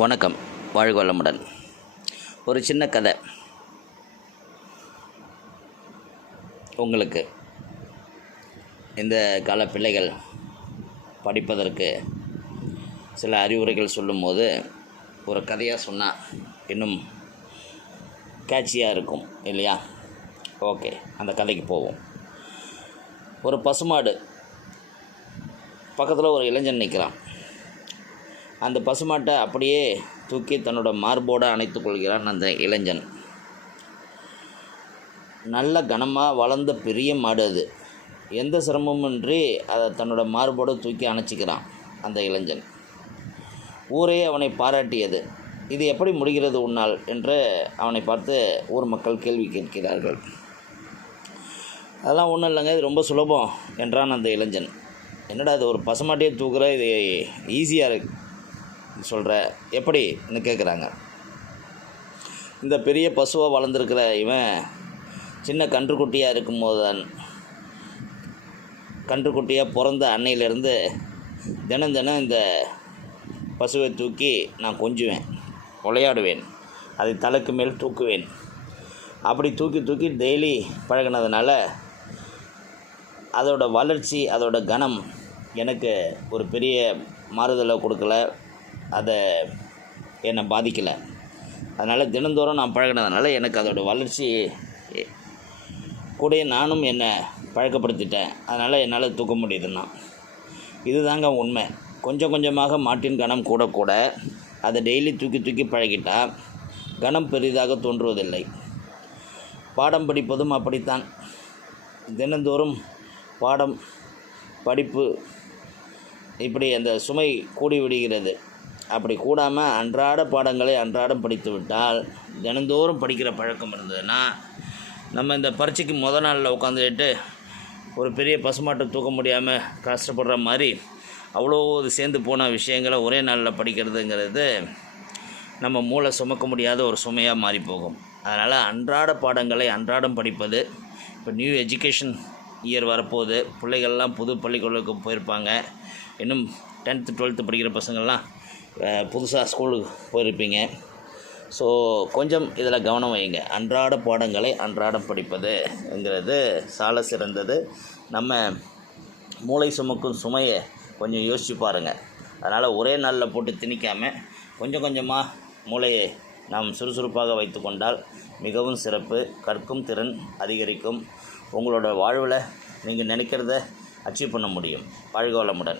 வணக்கம். வாழ்க வளமுடன். ஒரு சின்ன கதை. உங்களுக்கு. இந்த கால பிள்ளைகள் படிப்பதற்கு சில அறிவுரைகள் சொல்லும்போது ஒரு கதையாக சொன்னால் இன்னும் கேட்சியாக இருக்கும் இல்லையா? ஓகே அந்த கதைக்கு போவோம். ஒரு பசுமாடு. பக்கத்தில் ஒரு இளைஞன் நிற்கிறான் அந்த பசுமாட்டை அப்படியே தூக்கி தன்னோட மார்போடு அணைத்து கொள்கிறான் அந்த இளைஞன். நல்ல கனமாக வளர்ந்த பெரிய மாடு அது. எந்த சிரமமின்றி அதை தன்னோட மார்போடு தூக்கி அணைச்சிக்கிறான் அந்த இளைஞன். ஊரே அவனை பாராட்டியது. இது எப்படி முடிகிறது உன்னால்? என்று அவனை பார்த்து ஊர் மக்கள் கேள்வி கேட்கிறார்கள். அதெல்லாம் ஒன்றும் இல்லைங்க இது ரொம்ப சுலபம் என்றான் அந்த இளைஞன். என்னடா இது ஒரு பசுமாட்டையே தூக்குற? இது ஈஸியாக இருக்கு. சொல்கிற எப்படின்னு கேட்குறாங்க. இந்த பெரிய பசுவை வளர்ந்துருக்கிற இவன் சின்ன கன்றுக்குட்டியாக இருக்கும்போது தான் கன்றுக்குட்டியாக பிறந்த அன்னையிலேருந்து தினம் தினம் இந்த பசுவை தூக்கி நான் கொஞ்சுவேன் விளையாடுவேன் அதை தலைக்கு மேல் தூக்குவேன். அப்படி தூக்கி தூக்கி டெய்லி பழகினதுனால அதோட வளர்ச்சி அதோடய கனம் எனக்கு ஒரு பெரிய மாறுதலை கொடுக்கல. அதை என்னை பாதிக்கலை. அதனால் தினந்தோறும் நான் பழகினதுனால எனக்கு அதோடய வளர்ச்சி கூட நானும் என்னை பழக்கப்படுத்திட்டேன். அதனால் என்னால் தூக்க முடியுதுன்னா. இதுதாங்க உண்மை. கொஞ்சம் கொஞ்சமாக மாட்டின் கனம் கூட கூட அதை டெய்லி தூக்கி தூக்கி பழகிட்டால் கனம் பெரிதாக தோன்றுவதில்லை. பாடம் படிப்பதும் அப்படித்தான். தினந்தோறும் பாடம் படிப்பு இப்படி அந்த சுமை கூடி விடுகிறது அப்படி கூடாமல் அன்றாட பாடங்களை அன்றாடம் படித்து விட்டால் தினந்தோறும் படிக்கிற பழக்கம் இருந்ததுன்னா நம்ம இந்த பரீட்சைக்கு முத நாளில் உட்காந்துட்டு ஒரு பெரிய பசுமாட்டை தூக்க முடியாமல் கஷ்டப்படுற மாதிரி அவ்வளோ இது சேர்ந்து போன விஷயங்களை ஒரே நாளில் படிக்கிறதுங்கிறது நம்ம மூளை சுமக்க முடியாத ஒரு சுமையாக மாறி போகும் அதனால் அன்றாட பாடங்களை அன்றாடம் படிப்பது இப்போ நியூ எஜுகேஷன் இயர் வரப்போகுது. பிள்ளைகள்லாம் புது பள்ளிக்கூடத்துக்கு போயிருப்பாங்க. இன்னும் டென்த்து டுவெல்த்து படிக்கிற பசங்கள்லாம் புதுசாக ஸ்கூலுக்கு போயிருப்பீங்க. ஸோ கொஞ்சம் இதில் கவனம் வைங்க. அன்றாட பாடங்களை அன்றாடம் படிப்பதுங்கிறது சால சிறந்தது. நம்ம மூளை சுமக்கும் சுமையை கொஞ்சம் யோசிச்சு பாருங்கள் அதனால் ஒரே நாளில் போட்டு திணிக்காமல் கொஞ்சம் கொஞ்சமாக மூளையை நாம் சுறுசுறுப்பாக வைத்து கொண்டால் மிகவும் சிறப்பு. கற்கும் திறன் அதிகரிக்கும். உங்களோட வாழ்வில் நீங்கள் நினைக்கிறத அச்சீவ் பண்ண முடியும். வாழ்க வளமுடன்.